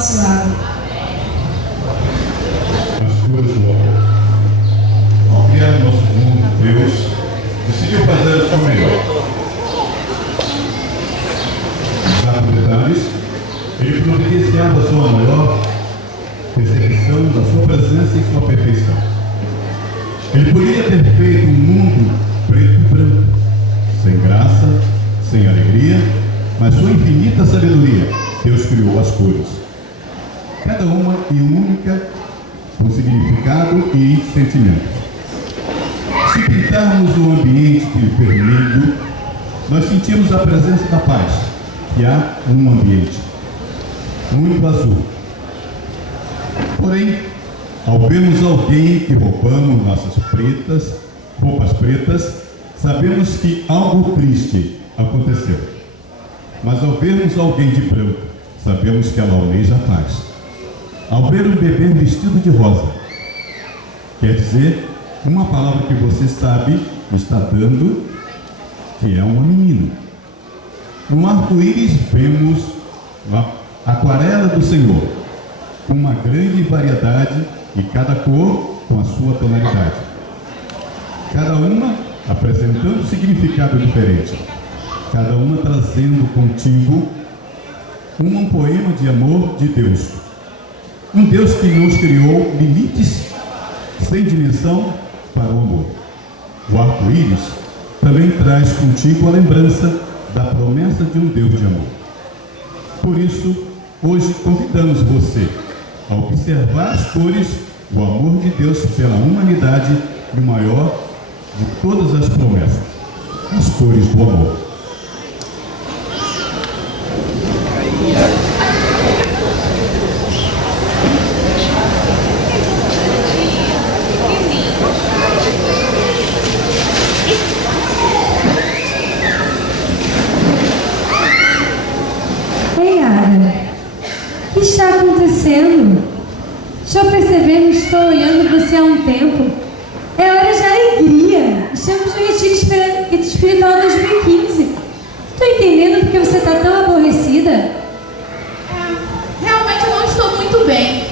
nosso lado. As coisas do amor. Ao criar nosso mundo, Deus decidiu fazer a sua melhor. Já por detalhes, ele providenciava a sua maior percepção da sua presença e sua perfeição. Ele poderia ter feito um mundo preto e branco, sem graça, sem alegria, mas sua infinita sabedoria, Deus criou as cores, cada uma e única, com significado e sentimento. Se pintarmos o ambiente de vermelho, nós sentimos a presença da paz, que há num ambiente muito azul. Porém, ao vermos alguém que roubamos nossas roupas pretas, sabemos que algo triste aconteceu. Mas ao vermos alguém de branco, sabemos que ela almeja a paz. ao ver um bebê vestido de rosa. Quer dizer, uma palavra que você sabe está dando que é uma menina. No arco-íris vemos a aquarela do Senhor, com uma grande variedade e cada cor com a sua tonalidade. Cada uma apresentando significado diferente. Cada uma trazendo contigo um poema de amor de Deus. Um Deus que nos criou limites sem dimensão para o amor. O arco-íris também traz contigo a lembrança da promessa de um Deus de amor. Por isso, hoje convidamos você a observar as cores, o amor de Deus pela humanidade e o maior de todas as promessas, as cores do amor. Ei, Ada, o que está acontecendo? Estou percebendo, estou olhando você há um tempo. É hora de alegria. Estamos no Retiro Espiritual 2015. Estou entendendo porque você está tão aborrecida. Realmente eu não estou muito bem.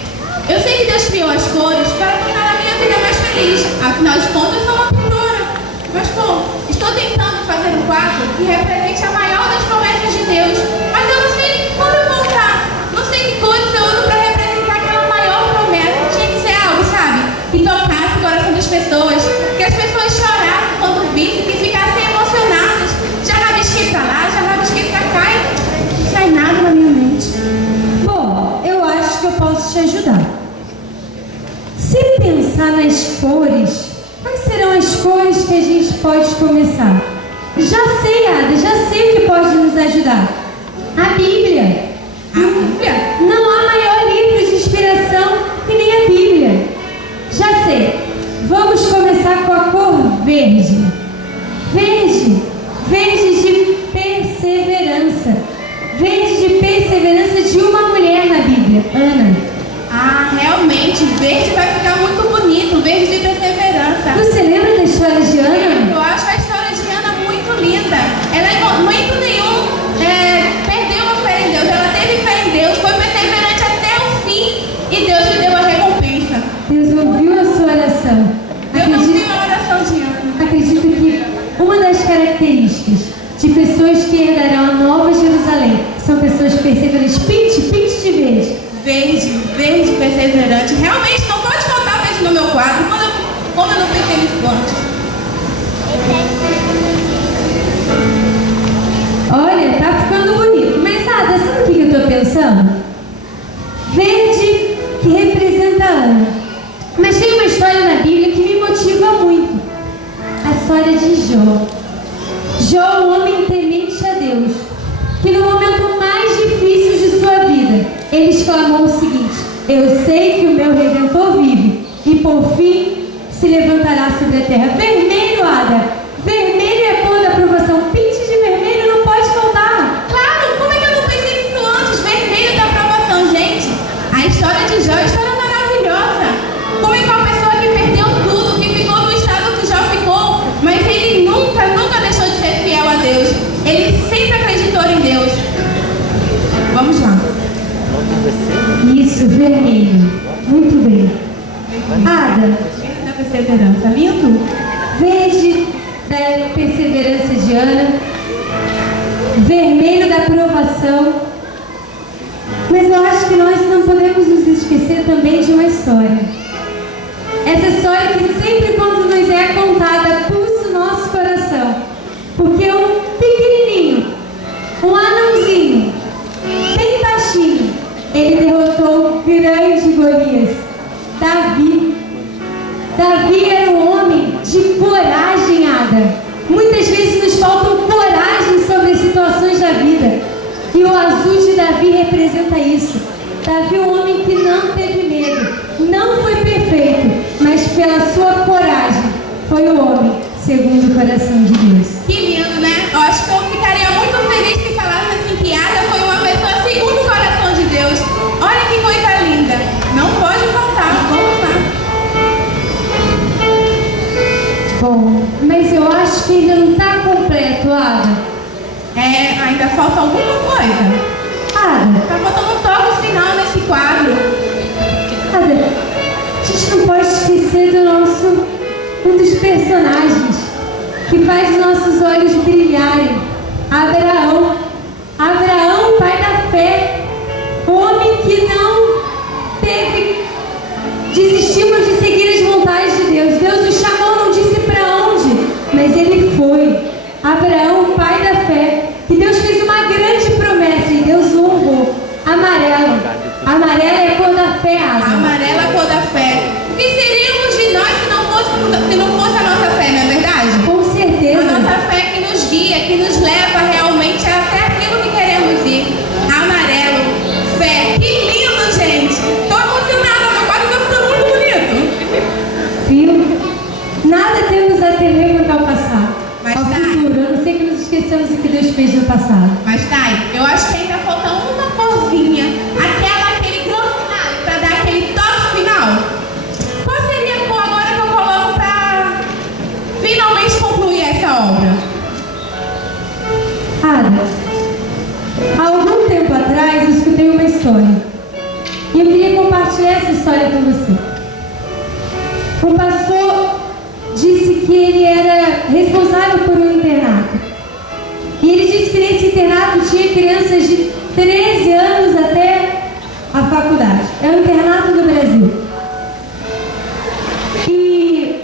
Eu sei que Deus criou as cores para tornar a minha vida mais feliz. Afinal de contas, eu sou uma pintora. Mas, estou tentando fazer um quadro que represente a maior das promessas de Deus. Mas eu não sei quando eu voltar. Não sei que cores eu uso para representar aquela maior promessa. Tinha que ser algo, sabe? Que tocasse o coração das pessoas. Que as pessoas chorassem quando vissem, que ficassem emocionadas. Já rabisquei pra lá, já rabisquei pra cá e não sai nada na minha mente. Bom, eu acho que eu posso te ajudar. Se pensar nas cores, quais serão as cores que a gente pode começar? Já sei, Ada, já sei o que pode nos ajudar. A Bíblia. A Bíblia? Não há maior livro de inspiração que nem a Bíblia. Já sei. Vamos começar com a cor verde. Verde. Verde de perseverança. Verde de perseverança de uma mulher na Bíblia, Ana. Ah, realmente, verde vai ficar muito bonito, verde de perseverança. Você lembra da história de Ana? Eu acho a história de Ana muito linda. Ela em momento nenhum perdeu a fé em Deus. Ela teve fé em Deus, foi perseverante até o fim e Deus lhe deu a recompensa. Deus ouviu a sua oração. Deus ouviu a oração de Ana. Acredito que uma das características de pessoas que herdarão a Nova Jerusalém são pessoas perseverantes. Pinte de verde. Verde, verde perseverante. Realmente não pode faltar verde no meu quadro, como eu não pensei nisso antes. Olha, tá ficando bonito. Mas, Ada, sabe o que eu tô pensando? Verde que representa Ana. Mas tem uma história na Bíblia que me motiva muito. A história de Jó. Jó, um homem temente a Deus, que no momento mais difícil de sua vida, ele exclamou o seguinte: eu sei que o meu Redentor vive e por fim se levantará sobre a terra. Vermelho, Ada. Vermelho é a cor da aprovação. Pinte de vermelho não pode faltar. Claro, como é que eu não pensei nisso antes? Vermelho da aprovação, gente. A história de Jó é uma história maravilhosa. Como é que uma pessoa que perdeu tudo, que ficou no estado que Jó ficou, mas ele nunca deixou de ser fiel a Deus. Ele sempre acreditou em Deus. Vamos lá. Isso, vermelho. Muito bem. Ada, Verde da perseverança. Lindo. verde da perseverança de Ana. Vermelho da aprovação. Mas eu acho que nós não podemos nos esquecer também de uma história. Essa história que sempre quando nos é contada, pulsa o nosso coração. Porque um pequenininho, um anãozinho, bem baixinho, ele derrotou o grande Golias, Davi. Davi era um homem de coragem, Ada. Muitas vezes nos faltam coragem sobre as situações da vida. E o azul de Davi representa isso. Davi é um homem que não teve medo, não foi perfeito, mas pela sua coragem foi o homem segundo o coração de Deus. Que lindo, né? Eu acho que eu ficaria muito feliz que falasse assim que Ada foi uma pessoa segundo o coração de Deus. Olha que coisa linda. certo, Ada? Ainda falta alguma coisa. Ada, Tá faltando um toque final nesse quadro. Ada, a gente não pode esquecer um dos personagens que faz os nossos olhos brilharem. Abraão, pai da fé, o homem que não desistiu de seguir as vontades de Deus. Deus o chamou, não disse para onde, mas ele foi. Abraão, pai da fé, que Deus fez uma grande promessa e Deus o honrou. Amarelo é a cor da fé, Ada. Amarela é a cor da fé. O que seríamos de nós se não fosse a nossa fé, não é verdade? Com certeza. A nossa fé que nos guia, que nos leva realmente até aquilo que queremos ir. Amarelo, fé. Que lindo, gente. Tô emocionada, meu quadro tá ficando muito bonito. Viu? Nada temos a temer quanto ao passado. Mas ao tá. futuro, a não ser que nos esqueçamos do que Deus fez no passado. Mas Thay, eu acho que ainda falta uma corzinha, aquele grande final, pra dar aquele toque final. Qual seria a cor agora que eu coloco pra finalmente concluir essa obra? Ada, há algum tempo atrás eu escutei uma história e eu queria compartilhar essa história com você. Um pastor disse que ele era responsável por um internato. E ele disse que nesse internato tinha crianças de 13 anos até a faculdade. É um internato do Brasil. E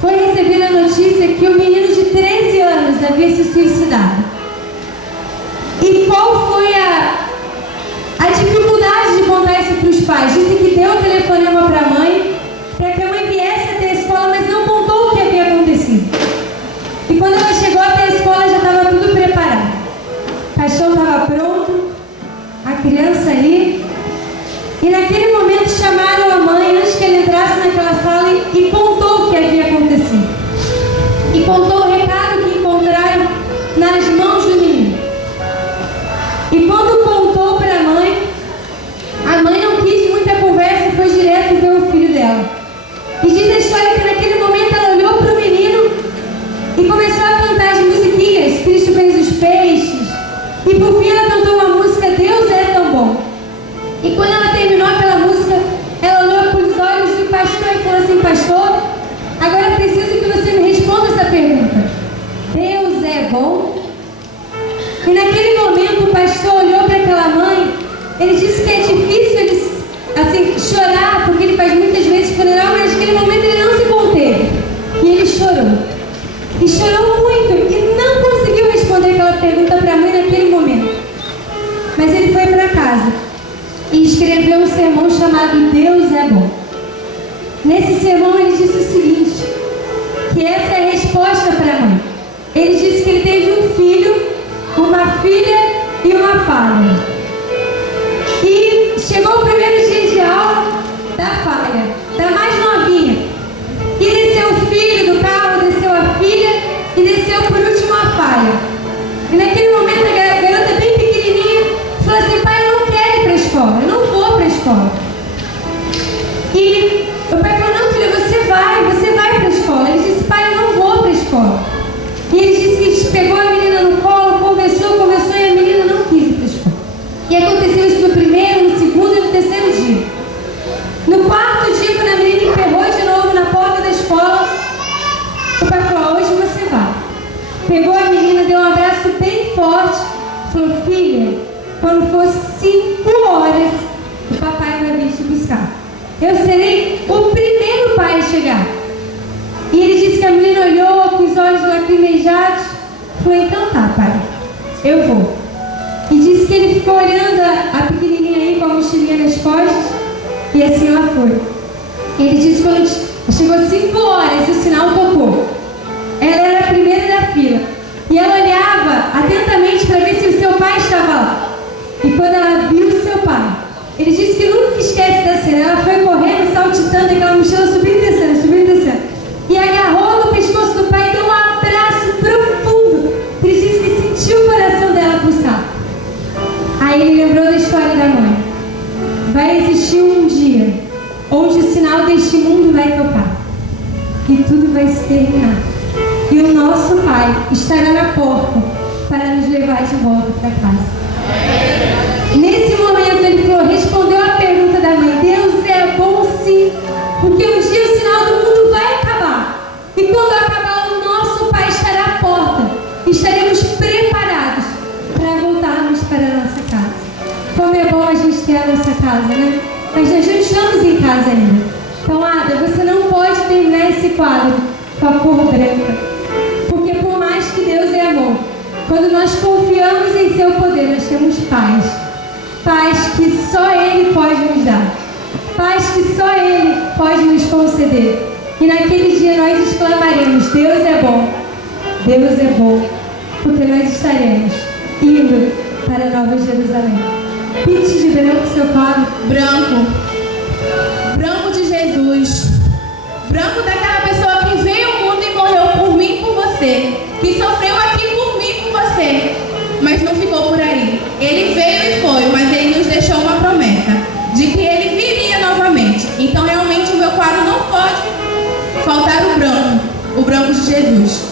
foi recebida a notícia que um menino de 13 anos havia se suicidado. E qual foi a dificuldade de contar isso para os pais? Disse que deu o telefonema para a mãe, para que a mãe viesse até a escola, mas não contou o que havia acontecido. E quando ela chegou até a escola, já estava tudo preparado. O caixão estava pronto, a criança ali. E naquele momento chamaram a mãe, antes que ela entrasse naquela sala, e contou o que havia acontecido. E contou o recado que encontraram nas mãos do menino. E quando contou para a mãe não quis muita conversa e foi direto ver o filho dela. E diz a história que naquele momento ela olhou para o menino e começou a cantar as musiquinhas. Cristo fez os peixes. E por fim ela cantou uma música, Deus é tão bom. E quando ela terminou aquela música, ela olhou para os olhos do pastor e falou assim: pastor, agora eu preciso que você me responda essa pergunta. Deus é bom? E naquele momento o pastor olhou para aquela mãe. Ele disse que é difícil ele chorar, porque ele faz muitas vezes funeral, mas naquele momento ele não se conteve. E ele chorou. E chorou muito. E não conseguiu responder aquela pergunta para a mãe naquele momento. Mas ele foi para casa e escreveu um sermão chamado Deus é bom. Nesse sermão ele disse o seguinte, que essa é a resposta para a mãe. Ele disse que ele teve um filho, uma filha e uma falha. E chegou o primeiro dia de aula da falha, da mais novinha. E desceu o filho do carro, desceu a filha e desceu por último a falha. E naquele momento a garota bem pequenininha falou assim: pai, eu não quero ir para a escola, eu não vou para a escola. E o pai falou: não, filha, você vai para a escola. Ele disse: pai, eu não vou para a escola. E ele disse que pegou a menina no colo, conversou e a menina não quis ir para a escola. E aconteceu isso no primeiro, no segundo e no terceiro dia. No quarto dia, quando a menina emperrou de novo na porta da escola, o pai falou: hoje você vai. Pegou a menina, deu um abraço bem forte, falou: filha, quando for 5 horas, o papai vai vir te buscar. Eu serei o primeiro pai a chegar. E ele disse que a menina olhou com os olhos lacrimejados, falou: então tá, pai, eu vou. E disse que ele ficou olhando a pequenininha aí com a mochilinha nas costas, e assim ela foi. Ele disse que quando chegou 5 horas e o sinal tocou, ela era a primeira da fila. E ela olhava atentamente para ver se o seu pai estava lá. E quando ela viu o seu pai, ele disse que nunca esquece da cena. Ela foi correndo, saltitando, aquela mochila subindo e descendo. E agarrou no pescoço do pai e deu um abraço profundo. Ele disse que sentiu o coração dela pulsar. Aí ele lembrou da história da mãe. Vai existir um dia onde o sinal deste mundo vai tocar. E tudo vai se terminar. e o nosso Pai estará na porta para nos levar de volta para casa. Nesse momento ele falou, respondeu a pergunta da mãe, Deus é bom sim, porque um dia o sinal do mundo vai acabar. E quando acabar, o nosso Pai estará à porta. Estaremos preparados para voltarmos para a nossa casa. Como é bom a gente ter a nossa casa, né? Mas nós não estamos em casa ainda. Então, Ada, você não pode terminar esse quadro com a cor branca. Porque por mais que Deus é amor, quando nós confiamos em seu poder, nós temos paz. Paz que só Ele pode nos dar. Paz que só Ele pode nos conceder. E naquele dia nós exclamaremos, Deus é bom. Deus é bom. Porque nós estaremos indo para Nova Jerusalém. Pinte de branco seu quadro. Branco. Branco de Jesus. Branco daquela pessoa que veio ao mundo e morreu por mim e por você. Que sofreu aqui por mim e por você. Mas não ficou por aí. Ele veio e foi, mas ele nos deixou uma promessa de que ele viria novamente. Então realmente o meu quadro não pode faltar o branco de Jesus.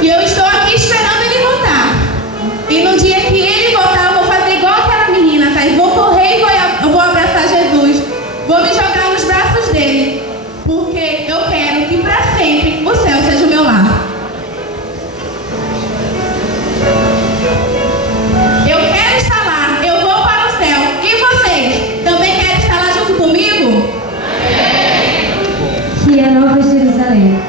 E eu estou aqui esperando ele voltar. E no dia que ele voltar, eu vou fazer igual aquela menina, tá? Eu vou correr e eu vou abraçar Jesus. Vou me jogar nos braços dele. Porque eu quero que para sempre o céu seja o meu lar. Eu quero estar lá. Eu vou para o céu. E vocês? Também querem estar lá junto comigo? Que é Nova Jerusalém.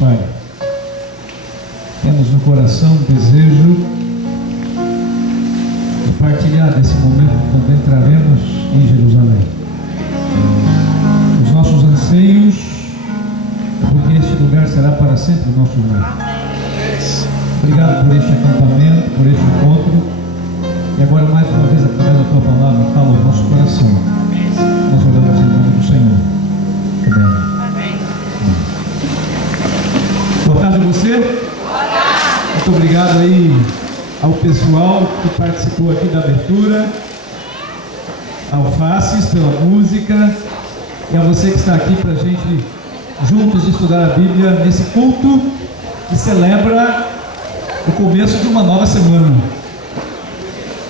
Pai, temos no coração o desejo de partilhar desse momento quando entraremos em Jerusalém. Os nossos anseios, porque este lugar será para sempre o nosso lar. Obrigado por este acampamento, por este encontro. E agora, mais uma vez, através da Tua palavra, fala o nosso coração. Nós oramos em nome do Senhor. Amém. Boa tarde a você. Muito obrigado aí ao pessoal que participou aqui da abertura, ao Faces pela música, e a você que está aqui para a gente juntos estudar a Bíblia nesse culto que celebra o começo de uma nova semana.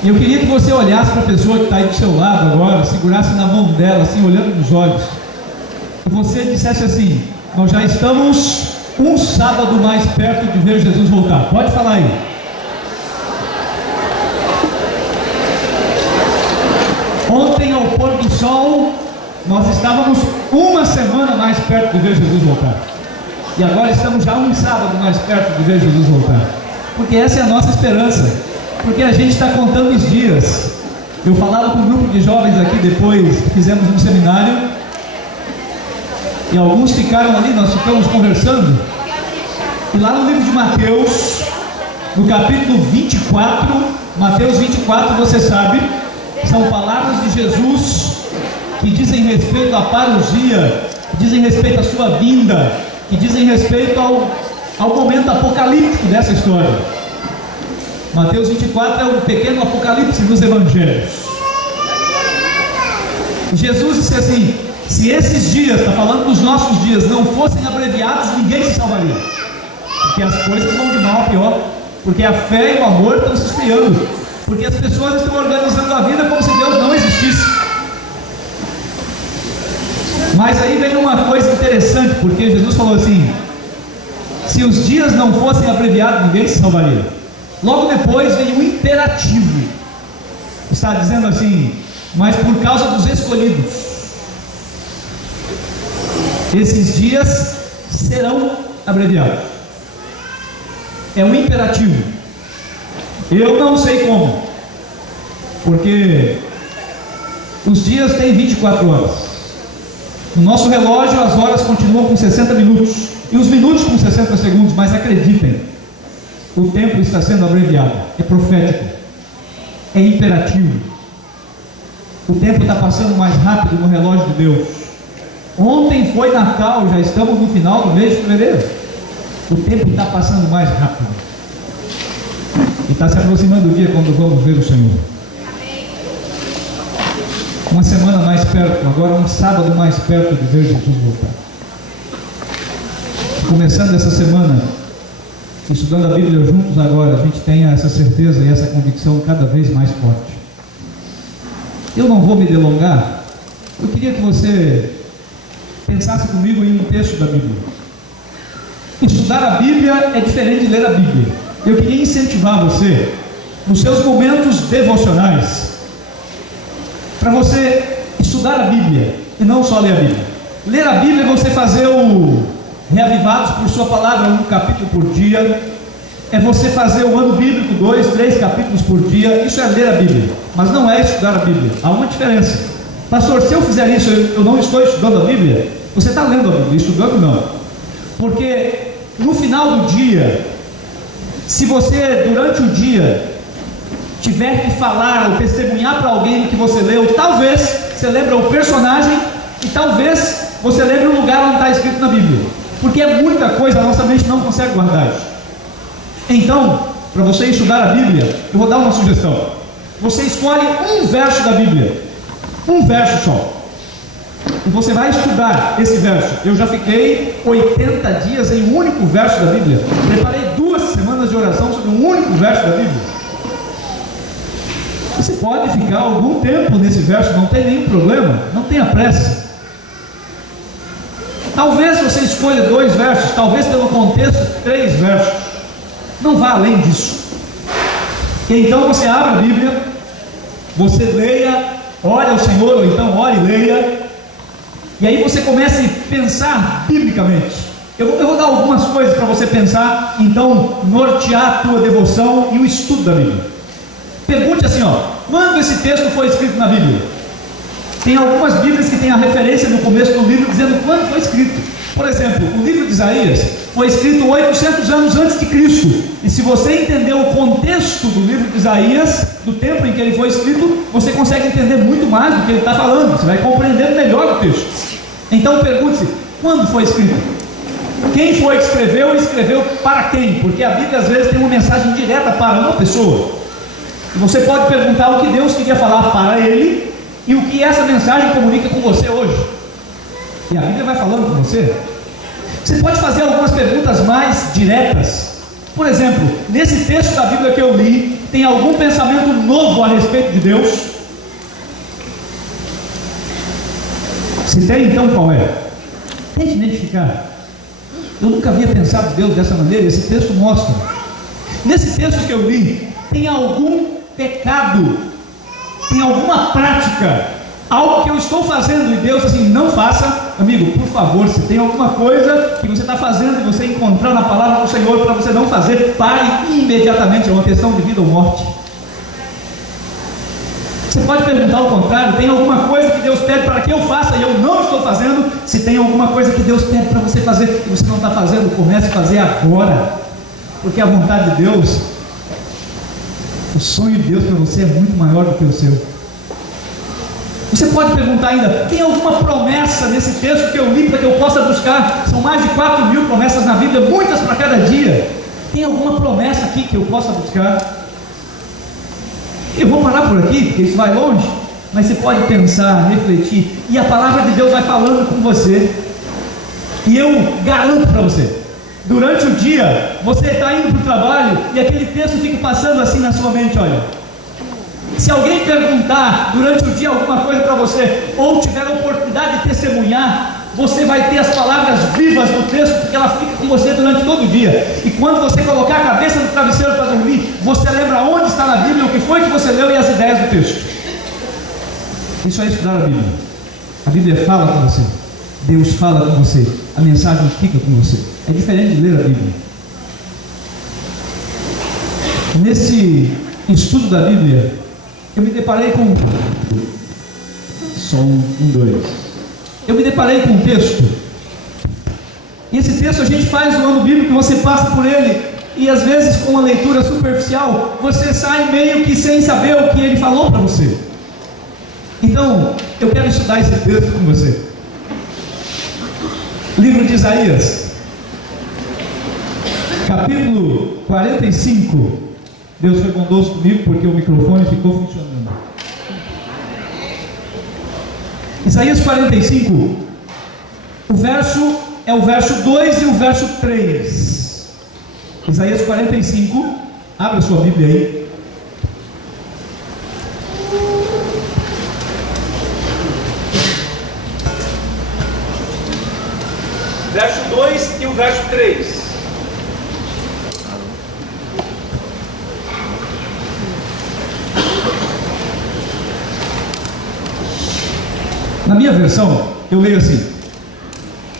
E eu queria que você olhasse para a pessoa que está aí do seu lado agora, segurasse na mão dela, assim, olhando nos olhos, e você dissesse assim: nós já estamos um sábado mais perto de ver Jesus voltar. Pode falar aí. Ontem, ao pôr do sol, nós estávamos uma semana mais perto de ver Jesus voltar. E agora estamos já um sábado mais perto de ver Jesus voltar. Porque essa é a nossa esperança. Porque a gente está contando os dias. Eu falava com um grupo de jovens aqui depois que fizemos um seminário. E alguns ficaram ali, nós ficamos conversando. E lá no livro de Mateus, no capítulo 24, Mateus 24, você sabe, são palavras de Jesus que dizem respeito à parousia, que dizem respeito à sua vinda, que dizem respeito ao momento apocalíptico dessa história. Mateus 24 é um pequeno apocalipse dos evangelhos. Jesus disse assim: se esses dias, está falando dos nossos dias, não fossem abreviados, ninguém se salvaria. Porque as coisas vão de mal a pior, porque a fé e o amor estão se esfriando, porque as pessoas estão organizando a vida como se Deus não existisse. Mas aí vem uma coisa interessante, porque Jesus falou assim: se os dias não fossem abreviados, ninguém se salvaria. Logo depois vem um imperativo, está dizendo assim: mas por causa dos escolhidos, esses dias serão abreviados. É um imperativo. Eu não sei como, porque os dias têm 24 horas. No nosso relógio as horas continuam com 60 minutos e os minutos com 60 segundos, mas acreditem, o tempo está sendo abreviado. É profético, é imperativo. O tempo está passando mais rápido no relógio de Deus. Ontem foi Natal, já estamos no final do mês de fevereiro. O tempo está passando mais rápido. E está se aproximando o dia quando vamos ver o Senhor. Uma semana mais perto, agora um sábado mais perto de ver Jesus voltar. Começando essa semana, estudando a Bíblia juntos agora, a gente tem essa certeza e essa convicção cada vez mais forte. Eu não vou me delongar. Eu queria que você pensasse comigo em um texto da Bíblia. Estudar a Bíblia é diferente de ler a Bíblia. Eu queria incentivar você, nos seus momentos devocionais, para você estudar a Bíblia e não só ler a Bíblia. Ler a Bíblia é você fazer o Reavivados por Sua Palavra, um capítulo por dia. É você fazer o ano bíblico, 2, 3 capítulos por dia. Isso é ler a Bíblia, mas não é estudar a Bíblia. Há uma diferença. Pastor, se eu fizer isso, eu não estou estudando a Bíblia? Você está lendo a Bíblia, estudando não. Porque no final do dia, se você durante o dia tiver que falar ou testemunhar para alguém que você leu, talvez você lembre o personagem e talvez você lembre o lugar onde está escrito na Bíblia, porque é muita coisa, a nossa mente não consegue guardar isso. Então, para você estudar a Bíblia, eu vou dar uma sugestão. Você escolhe um verso da Bíblia, um verso só, e você vai estudar esse verso. Eu já fiquei 80 dias em um único verso da Bíblia. Preparei 2 semanas de oração sobre um único verso da Bíblia. Você pode ficar algum tempo nesse verso, não tem nenhum problema, não tenha pressa. Talvez você escolha 2 versos, talvez pelo contexto 3 versos. Não vá além disso. Então você abre a Bíblia, você leia, ore ao Senhor, ou então ore e leia, e aí você começa a pensar biblicamente. Eu vou dar algumas coisas para você pensar, então nortear a tua devoção e o estudo da Bíblia. Pergunte assim, quando esse texto foi escrito na Bíblia? Tem algumas Bíblias que tem a referência no começo do livro dizendo quando foi escrito. Por exemplo, o livro de Isaías foi escrito 800 anos antes de Cristo. E se você entender o contexto do livro de Isaías, do tempo em que ele foi escrito, você consegue entender muito mais do que ele está falando. Você vai compreender melhor o texto. Então pergunte-se, quando foi escrito? Quem foi que escreveu e escreveu para quem? Porque a Bíblia às vezes tem uma mensagem direta para uma pessoa. E você pode perguntar o que Deus queria falar para ele e o que essa mensagem comunica com você hoje. E a Bíblia vai falando com você. Você pode fazer algumas perguntas mais diretas. Por exemplo, nesse texto da Bíblia que eu li, tem algum pensamento novo a respeito de Deus? Se tem, então qual é? Tente identificar. Eu nunca havia pensado Deus dessa maneira. Esse texto mostra. Nesse texto que eu li, tem algum pecado, tem alguma prática, algo que eu estou fazendo e Deus assim, não faça. Amigo, por favor, se tem alguma coisa que você está fazendo e você encontrar na palavra do Senhor para você não fazer, pare imediatamente. É uma questão de vida ou morte. Você pode perguntar ao contrário, tem alguma coisa que Deus pede para que eu faça e eu não estou fazendo? Se tem alguma coisa que Deus pede para você fazer e você não está fazendo, comece a fazer agora, porque a vontade de Deus, o sonho de Deus para você é muito maior do que o seu. Você pode perguntar ainda, tem alguma promessa nesse texto que eu li para que eu possa buscar? São mais de 4.000 promessas na Bíblia, muitas para cada dia. Tem alguma promessa aqui que eu possa buscar? Eu vou parar por aqui, porque isso vai longe, mas você pode pensar, refletir, e a palavra de Deus vai falando com você. E eu garanto para você, durante o dia, você está indo para o trabalho e aquele texto fica passando assim na sua mente, olha. Se alguém perguntar durante o dia alguma coisa para você, ou tiver a oportunidade de testemunhar, você vai ter as palavras vivas do texto, porque ela fica com você durante todo o dia. E quando você colocar a cabeça no travesseiro para dormir, você lembra onde está na Bíblia, o que foi que você leu e as ideias do texto. Isso é estudar a Bíblia. A Bíblia fala com você, Deus fala com você, a mensagem fica com você. É diferente de ler a Bíblia. Nesse estudo da Bíblia, eu me deparei com eu me deparei com um texto, e esse texto a gente faz no ano bíblico, você passa por ele, e às vezes com uma leitura superficial, você sai meio que sem saber o que ele falou para você. Então, eu quero estudar esse texto com você. Livro de Isaías, capítulo 45. Deus foi bondoso comigo porque o microfone ficou funcionando. Isaías 45, o verso é o verso 2 e o verso 3. Isaías 45, abra sua Bíblia aí. Verso 2 e o verso 3. Na minha versão, eu leio assim: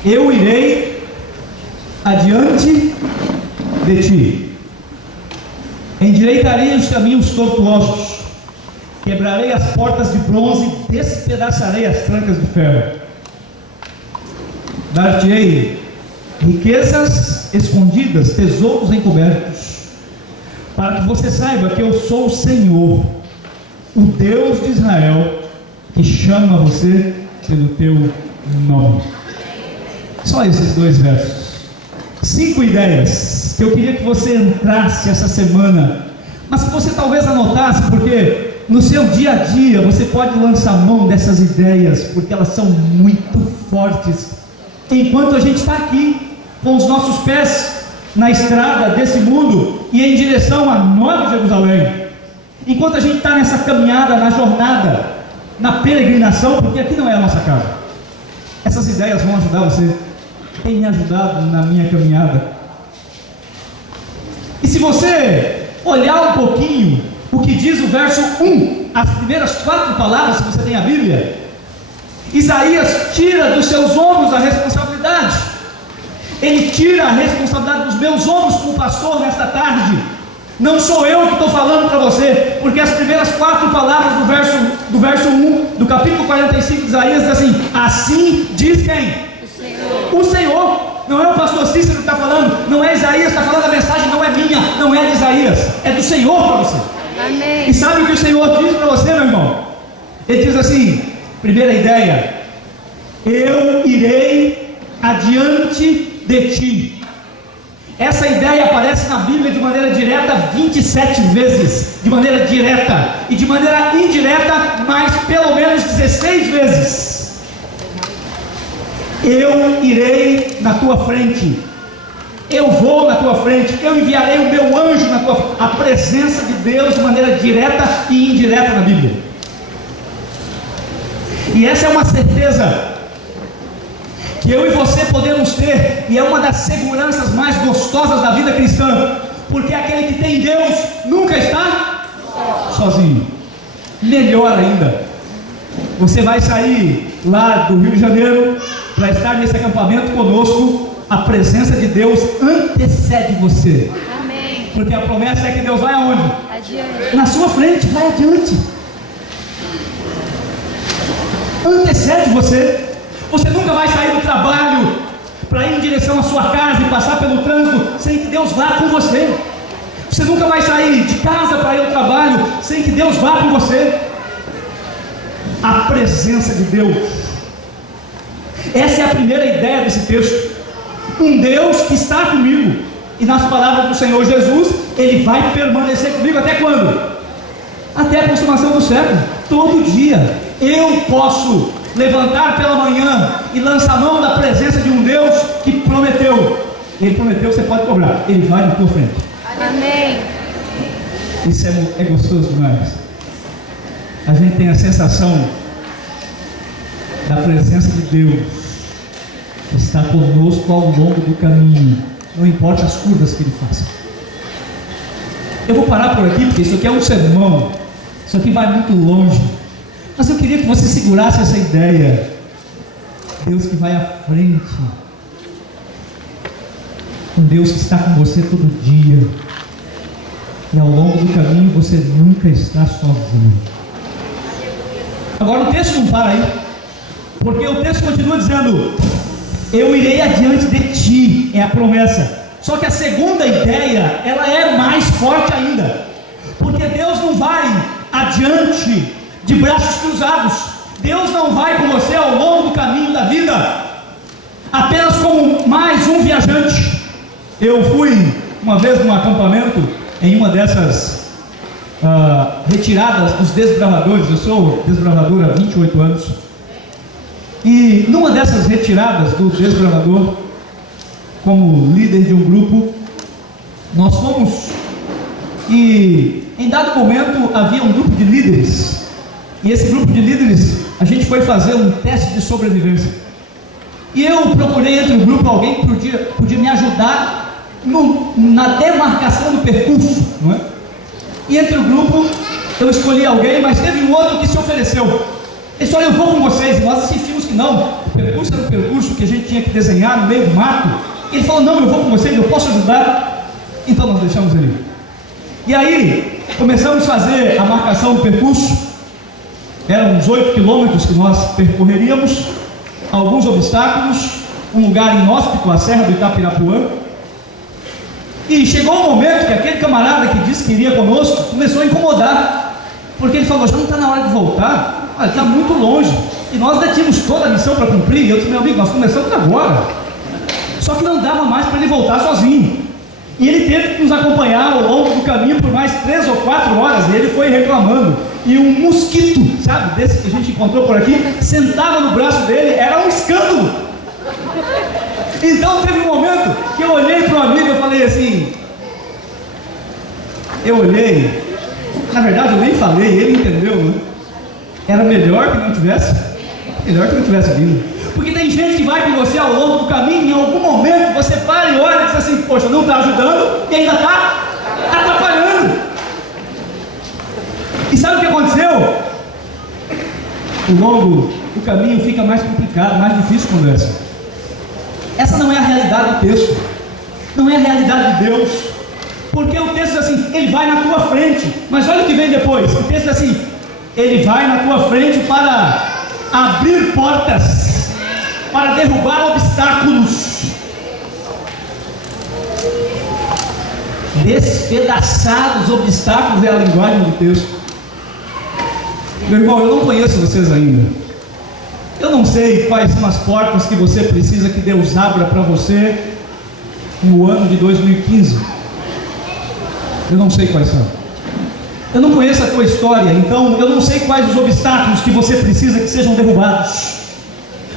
eu irei adiante de ti, endireitarei os caminhos tortuosos, quebrarei as portas de bronze, despedaçarei as trancas de ferro, dar-te-ei riquezas escondidas, tesouros encobertos, para que você saiba que eu sou o Senhor, o Deus de Israel, que chama você pelo teu nome. Só esses 2 versos, 5 ideias que eu queria que você entrasse essa semana, mas que você talvez anotasse, porque no seu dia a dia você pode lançar mão dessas ideias, porque elas são muito fortes, enquanto a gente está aqui com os nossos pés na estrada desse mundo e em direção à Nova Jerusalém, enquanto a gente está nessa caminhada, na jornada, na peregrinação, porque aqui não é a nossa casa. Essas ideias vão ajudar você, tem me ajudado na minha caminhada. E se você olhar um pouquinho o que diz o verso 1, as primeiras 4 palavras, se você tem a Bíblia, Isaías tira dos seus ombros a responsabilidade. Ele tira a responsabilidade dos meus ombros como pastor nesta tarde. Não sou eu que estou falando para você, porque as primeiras 4 palavras do verso 1 do capítulo 45 de Isaías diz assim: assim diz quem? O Senhor. Não é o pastor Cícero que está falando, não é Isaías que está falando, a mensagem não é minha, não é de Isaías, é do Senhor para você. Amém. E sabe o que o Senhor diz para você, meu irmão? Ele diz assim, primeira ideia: eu irei adiante de ti. Essa ideia aparece na Bíblia de maneira direta 27 vezes, de maneira direta, e de maneira indireta mais pelo menos 16 vezes. Eu irei na tua frente, eu vou na tua frente, eu enviarei o meu anjo na tua frente. A presença de Deus de maneira direta e indireta na Bíblia. E essa é uma certeza que eu e você podemos ter, e é uma das seguranças mais gostosas da vida cristã, porque aquele que tem Deus nunca está sozinho. Melhor ainda, você vai sair lá do Rio de Janeiro para estar nesse acampamento conosco. A presença de Deus antecede você. Amém. Porque a promessa é que Deus vai aonde? Adiante. Na sua frente, vai adiante. Antecede você. Você nunca vai sair do trabalho para ir em direção à sua casa e passar pelo trânsito sem que Deus vá com você. Você nunca vai sair de casa para ir ao trabalho sem que Deus vá com você. A presença de Deus. Essa é a primeira ideia desse texto. Um Deus que está comigo. E nas palavras do Senhor Jesus, Ele vai permanecer comigo até quando? Até a consumação do século. Todo dia eu posso levantar pela manhã e lançar mão da presença de um Deus que prometeu. Ele prometeu, você pode cobrar. Ele vai na tua frente. Amém. Isso é gostoso demais. A gente tem a sensação da presença de Deus está conosco ao longo do caminho, não importa as curvas que Ele faça. Eu vou parar por aqui, porque isso aqui é um sermão, isso aqui vai muito longe, mas eu queria que você segurasse essa ideia. Deus que vai à frente, um Deus que está com você todo dia, e ao longo do caminho você nunca está sozinho. Agora o texto não para aí, porque o texto continua dizendo: eu irei adiante de ti, é a promessa. Só que a segunda ideia, ela é mais forte ainda, porque Deus não vai adiante de braços cruzados. Deus não vai com você ao longo do caminho da vida apenas como mais um viajante. Eu fui uma vez num acampamento, em uma dessas retiradas dos desbravadores. Eu sou desbravador há 28 anos. E numa dessas retiradas do desbravador, como líder de um grupo, nós fomos, e em dado momento havia um grupo de líderes, e esse grupo de líderes, a gente foi fazer um teste de sobrevivência, e eu procurei entre o grupo alguém que podia me ajudar na demarcação do percurso, não é? E entre o grupo eu escolhi alguém, mas teve um outro que se ofereceu. Ele disse: olha, eu vou com vocês. E nós insistimos que não, o percurso era um percurso que a gente tinha que desenhar no meio do mato. Ele falou: não, eu vou com vocês, eu posso ajudar. Então nós deixamos ele. E aí começamos a fazer a marcação do percurso. Eram uns 8 quilômetros que nós percorreríamos, alguns obstáculos, um lugar inóspito, a Serra do Itapirapuã. E chegou um momento que aquele camarada que disse que iria conosco começou a incomodar, porque ele falou: já não está na hora de voltar? Olha, está muito longe, e nós ainda tínhamos toda a missão para cumprir. E eu disse: meu amigo, nós começamos agora. Só que não dava mais para ele voltar sozinho, e ele teve que nos acompanhar ao longo do caminho por mais 3 ou 4 horas. E ele foi reclamando, e um mosquito, sabe, desse que a gente encontrou por aqui, sentava no braço dele, era um escândalo. Então teve um momento que eu olhei para o amigo e eu falei assim, na verdade eu nem falei, ele entendeu, né? Era melhor que não tivesse vindo. Porque tem gente que vai com você ao longo do caminho, em algum momento você para e olha e diz assim: poxa, não está ajudando e ainda está atrapalhando. E sabe o que aconteceu? O longo do caminho fica mais complicado, mais difícil conversa. Essa não é a realidade realidade do texto, não é a realidade de Deus. Porque o texto diz assim, ele vai na tua frente. Mas olha o que vem depois. O texto diz assim, ele vai na tua frente para abrir portas, para derrubar obstáculos, despedaçar os obstáculos. É a linguagem do texto. Meu irmão, eu não conheço vocês ainda. Eu não sei quais são as portas que você precisa que Deus abra para você no ano de 2015. Eu não sei quais são. Eu não conheço a tua história, então eu não sei quais os obstáculos que você precisa que sejam derrubados.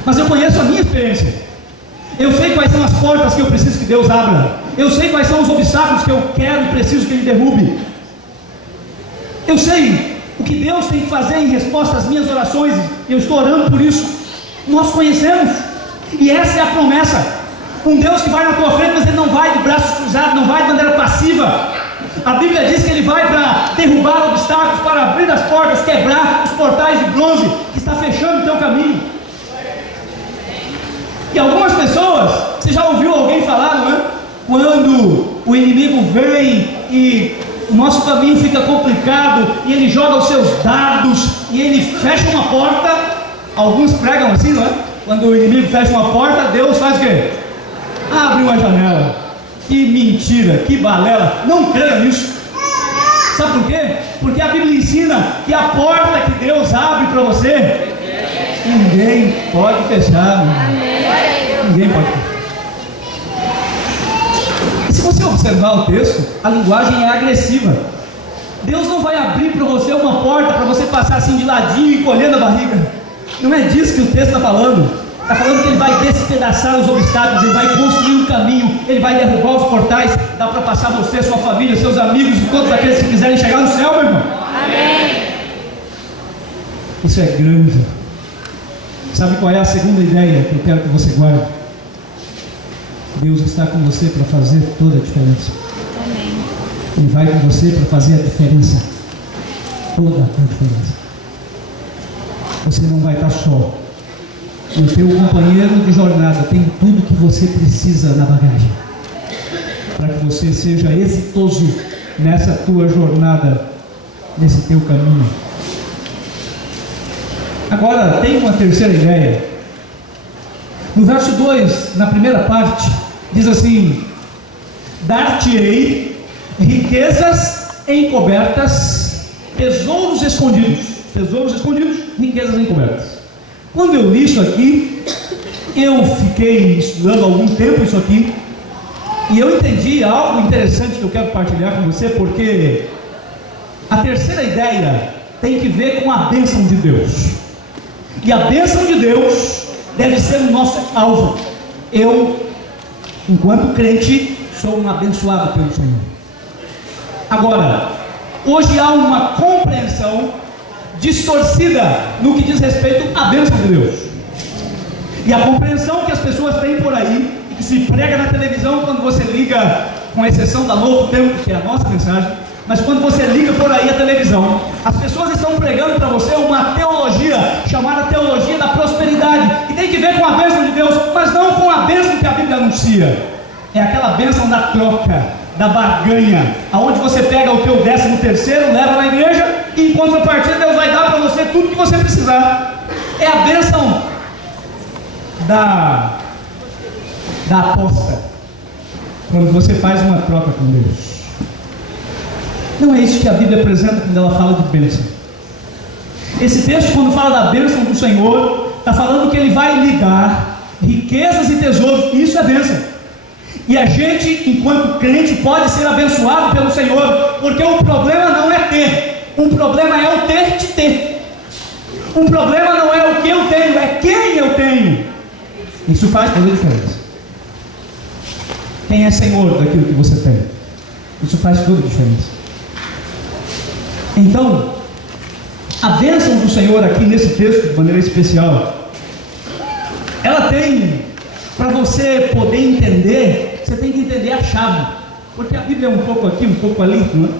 Mas eu conheço a minha experiência. Eu sei quais são as portas que eu preciso que Deus abra. Eu sei quais são os obstáculos que eu quero e preciso que Ele derrube. Eu sei o que Deus tem que fazer em resposta às minhas orações, e eu estou orando por isso. Nós conhecemos, e essa é a promessa. Um Deus que vai na tua frente, mas Ele não vai de braços cruzados, não vai de maneira passiva. A Bíblia diz que Ele vai para derrubar obstáculos, para abrir as portas, quebrar os portais de bronze que está fechando o teu caminho. E algumas pessoas, você já ouviu alguém falar, não é? Quando o inimigo vem e o nosso caminho fica complicado, e ele joga os seus dardos, e ele fecha uma porta. Alguns pregam assim, não é? Quando o inimigo fecha uma porta, Deus faz o quê? Abre uma janela. Que mentira, que balela. Não creia nisso. Sabe por quê? Porque a Bíblia ensina que a porta que Deus abre para você, ninguém pode fechar. Ninguém pode fechar. E se você observar o texto, a linguagem é agressiva. Deus não vai abrir para você uma porta para você passar assim de ladinho, encolhendo a barriga. Não é disso que o texto está falando. Está falando que Ele vai despedaçar os obstáculos, Ele vai construir um caminho, Ele vai derrubar os portais. Dá para passar você, sua família, seus amigos e todos aqueles que quiserem chegar no céu, meu irmão. Amém. Isso é grande. Sabe qual é a segunda ideia que eu quero que você guarde? Deus está com você para fazer toda a diferença. Amém. Ele vai com você para fazer a diferença. Toda a diferença. Você não vai estar só. E o teu companheiro de jornada tem tudo que você precisa na bagagem para que você seja exitoso nessa tua jornada, nesse teu caminho. Agora, tem uma terceira ideia. No verso 2, na primeira parte, diz assim: dar-te-ei riquezas encobertas, tesouros escondidos, riquezas encobertas. Quando eu li isso aqui, eu fiquei estudando algum tempo isso aqui, e eu entendi algo interessante que eu quero partilhar com você, porque a terceira ideia tem que ver com a bênção de Deus, e a bênção de Deus deve ser o nosso alvo. Eu, enquanto crente, sou um abençoado pelo Senhor. Agora, hoje há uma compreensão distorcida no que diz respeito à bênção de Deus, e a compreensão que as pessoas têm por aí, e que se prega na televisão quando você liga, com exceção da Novo Tempo, que é a nossa mensagem, mas quando você liga por aí a televisão, as pessoas estão pregando para você uma teologia chamada teologia da prosperidade, que tem que ver com a bênção de Deus, mas não com a bênção que a Bíblia anuncia. É aquela bênção da troca, da barganha, aonde você pega o teu 13º, leva na igreja, e em contrapartida Deus vai dar para você tudo que você precisar. É a bênção da aposta, quando você faz uma troca com Deus. Não é isso que a Bíblia apresenta quando ela fala de bênção. Esse texto, quando fala da bênção do Senhor, está falando que Ele vai lhe dar riquezas e tesouros. Isso é bênção. E a gente, enquanto crente, pode ser abençoado pelo Senhor, porque o problema não é ter. Um problema é o ter de ter. Um problema não é o que eu tenho, é quem eu tenho. Isso faz toda a diferença. Quem é Senhor daquilo que você tem? Isso faz toda a diferença. Então, a bênção do Senhor aqui nesse texto, de maneira especial, ela tem, para você poder entender, você tem que entender a chave, porque a Bíblia é um pouco aqui, um pouco ali, não é?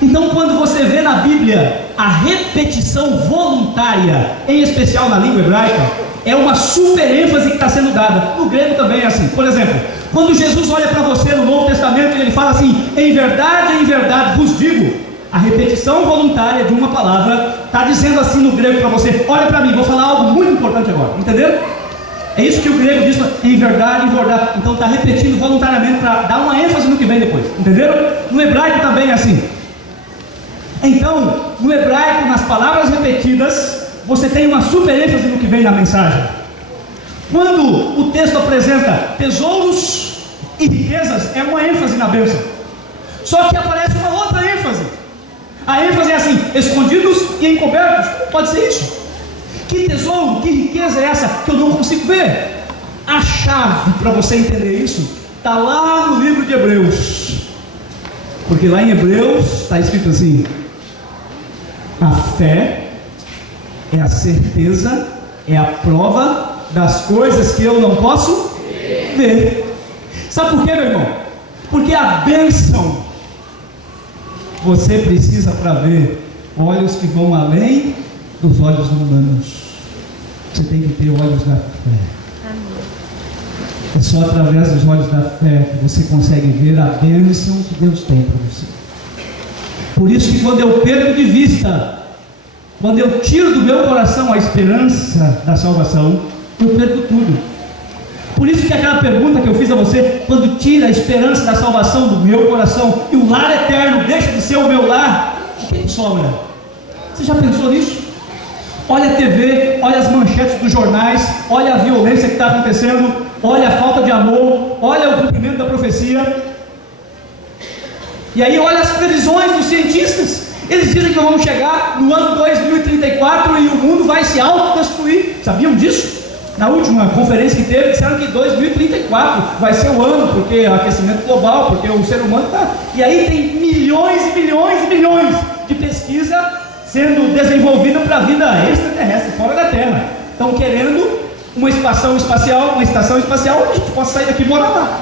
Então, quando você vê na Bíblia a repetição voluntária, em especial na língua hebraica, é uma super ênfase que está sendo dada. No grego também é assim. Por exemplo, quando Jesus olha para você no Novo Testamento, ele fala assim: em verdade vos digo. A repetição voluntária de uma palavra está dizendo assim no grego para você: olha para mim, vou falar algo muito importante agora. Entenderam? É isso que o grego diz, em verdade. Então está repetindo voluntariamente para dar uma ênfase no que vem depois. Entenderam? No hebraico também é assim. Então, no hebraico, nas palavras repetidas, você tem uma super ênfase no que vem na mensagem. Quando o texto apresenta tesouros e riquezas, é uma ênfase na bênção. Só que aparece uma outra ênfase. A ênfase é assim: escondidos e encobertos. Pode ser isso. Que tesouro, que riqueza é essa que eu não consigo ver? A chave para você entender isso está lá no livro de Hebreus. Porque lá em Hebreus está escrito assim: a fé é a certeza, é a prova das coisas que eu não posso ver. Sabe por quê, meu irmão? Porque a bênção você precisa para ver olhos que vão além dos olhos humanos. Você tem que ter olhos da fé. É só através dos olhos da fé que você consegue ver a bênção que Deus tem para você. Por isso que quando eu perco de vista, quando eu tiro do meu coração a esperança da salvação, eu perco tudo. Por isso que aquela pergunta que eu fiz a você: quando tira a esperança da salvação do meu coração e o lar eterno deixa de ser o meu lar, o que sobra? Você já pensou nisso? Olha a TV, olha as manchetes dos jornais, olha a violência que está acontecendo, olha a falta de amor, olha o cumprimento da profecia. E aí olha as previsões dos cientistas. Eles dizem que nós vamos chegar no ano 2034 e o mundo vai se autodestruir. Sabiam disso? Na última conferência que teve, disseram que 2034 vai ser o ano, porque aquecimento global, porque o ser humano está... E aí tem milhões e milhões e milhões de pesquisa sendo desenvolvida para a vida extraterrestre, fora da Terra. Estão querendo uma estação espacial onde a gente possa sair daqui e morar lá.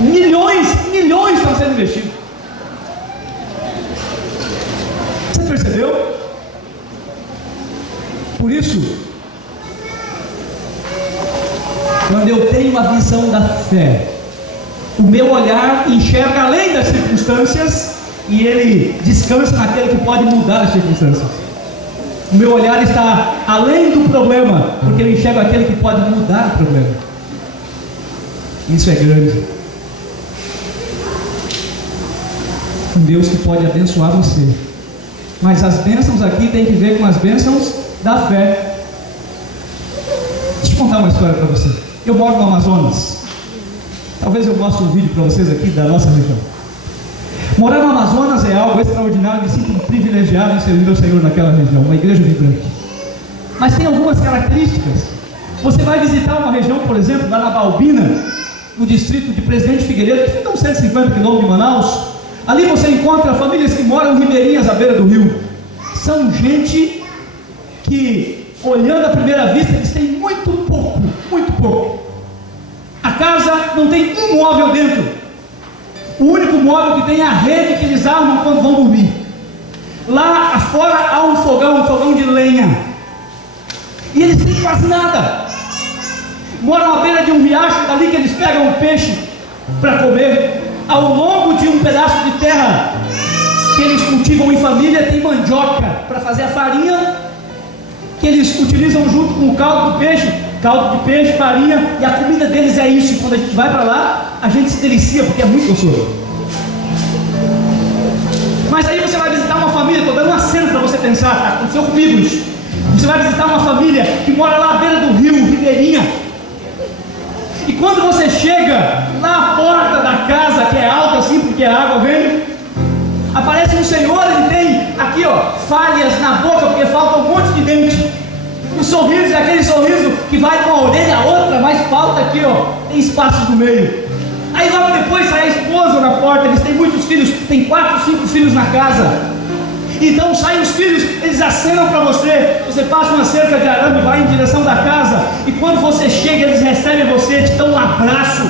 Milhões estão sendo investidos. Você percebeu? Por isso, quando eu tenho uma visão da fé, o meu olhar enxerga além das circunstâncias e ele descansa naquele que pode mudar as circunstâncias. O meu olhar está além do problema, porque eu enxergo aquele que pode mudar o problema. Isso é grande. Um Deus que pode abençoar você. Mas as bênçãos aqui tem que ver com as bênçãos da fé. Deixa eu contar uma história para você. Eu moro no Amazonas. Talvez eu mostre um vídeo para vocês aqui da nossa região. Morar no Amazonas é algo extraordinário. Me sinto privilegiado em servir ao Senhor naquela região. Uma igreja vibrante. Mas tem algumas características. Você vai visitar uma região, por exemplo, lá na Balbina, no distrito de Presidente Figueiredo, que fica a uns 150 quilômetros de Manaus. Ali você encontra famílias que moram ribeirinhas à beira do rio. São gente que, olhando à primeira vista, eles têm muito pouco. A casa não tem um móvel dentro. O único móvel que tem é a rede que eles armam quando vão dormir. Lá afora há um fogão de lenha. E eles têm quase nada. Moram à beira de um riacho, dali que eles pegam o peixe para comer. Ao longo de um pedaço de terra que eles cultivam em família, tem mandioca para fazer a farinha que eles utilizam junto com o caldo de peixe, farinha, e a comida deles é isso. E quando a gente vai para lá, a gente se delicia porque é muito gostoso. Mas aí você vai visitar uma família, estou dando uma cena para você pensar, aconteceu comigo isso. Você vai visitar uma família que mora lá à beira do rio, ribeirinha. E quando você chega na porta da casa, que é alta assim, porque a água vem, aparece um senhor, ele tem aqui falhas na boca, porque falta um monte de dente. O sorriso é aquele sorriso que vai de uma orelha a outra, mas falta aqui, tem espaço no meio. Aí logo depois sai a esposa na porta, eles têm muitos filhos, tem 4, 5 filhos na casa. Então saem os filhos, eles acenam para você, você passa uma cerca de arame e vai em direção da casa, e quando você chega, eles recebem você, te dão um abraço.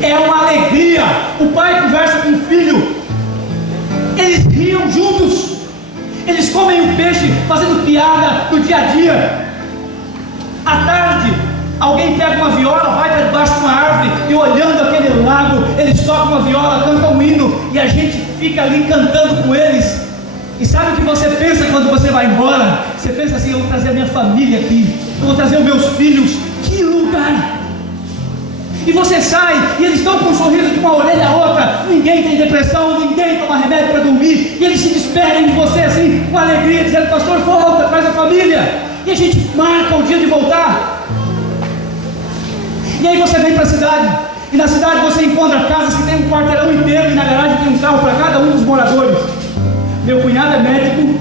É uma alegria. O pai conversa com o filho, eles riam juntos, eles gente fazendo piada do dia a dia. À tarde, alguém pega uma viola, vai para debaixo de uma árvore e olhando aquele lago, eles tocam uma viola, cantam um hino e a gente fica ali cantando com eles. E sabe o que você pensa quando você vai embora? Você pensa assim: eu vou trazer a minha família aqui, eu vou trazer os meus filhos. Que lugar! E você sai e eles estão com um sorriso de uma orelha a outra. Ninguém tem depressão, ninguém toma remédio para dormir. E eles se despedem de você assim, com alegria, dizendo: pastor, volta, traz a família. E a gente marca o dia de voltar. E aí você vem para a cidade. E na cidade você encontra casas que tem um quarteirão inteiro e na garagem tem um carro para cada um dos moradores. Meu cunhado é médico,